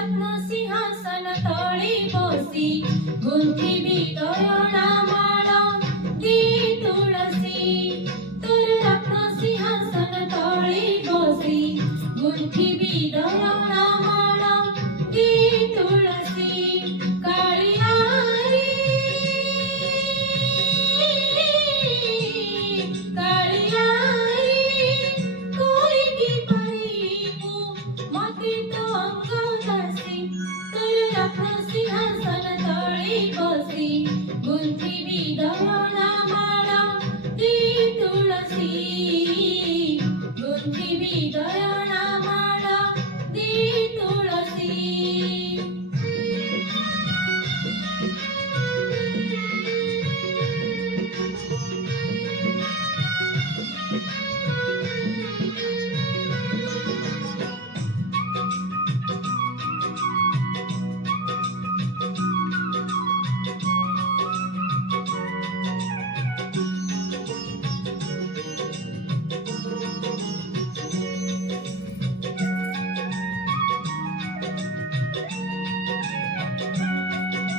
रत्न सिंहासन तळी बसी गुंथिबी दयना माळ दी तुळसी तर रत्न सिंहासन तळी बसी गुंथिबी दयना माळ दी तुळसी काळी आई काळी आई कोरिकी परिपू मती तो अंग दासी तर रत्न सिंहासन तळी बसी गुंथिबी दयना माळ दी तुळसी गुंथिबी दयना माळ दी तुळसी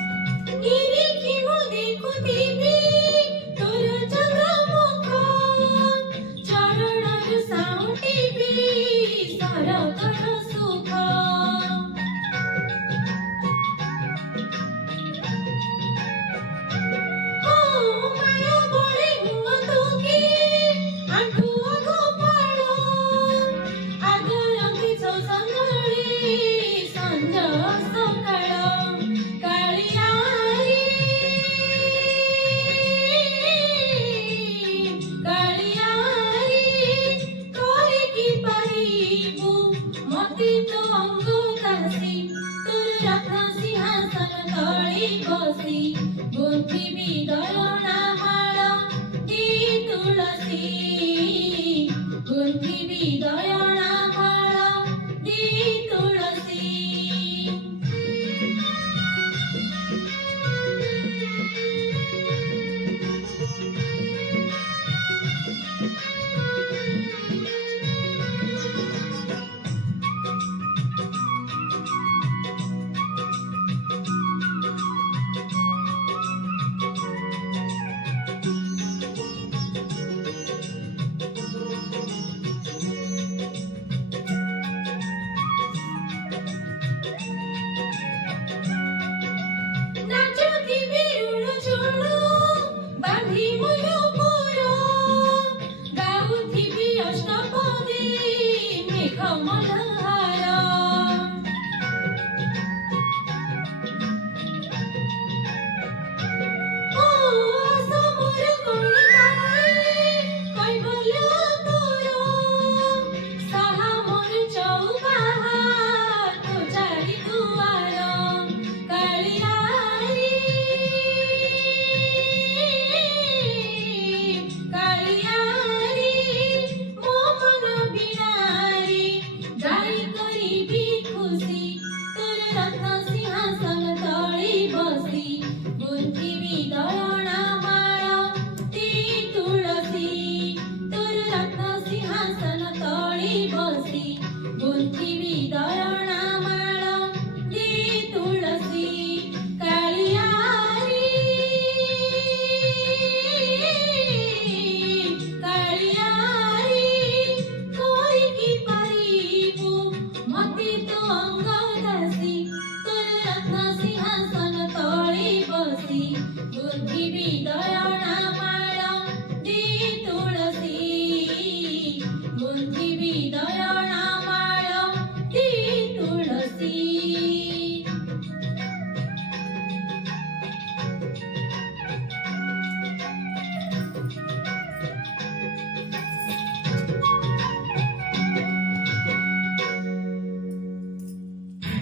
निरीखी मुदी कुतीबी तोर चंद्रमुख चरणर साउटीबी सरकर सुख हो माया बळे हुआ तुकी आठू गोपाळो आदरंगी संगळी संज सकाळ काळी आई काळी आई कोरिकी परिपू मती तो अंग दासी तर रत्न सिंहासन तळी बसी गुंथिबी दयना माळ दी तुळसी गुंथिबी दयना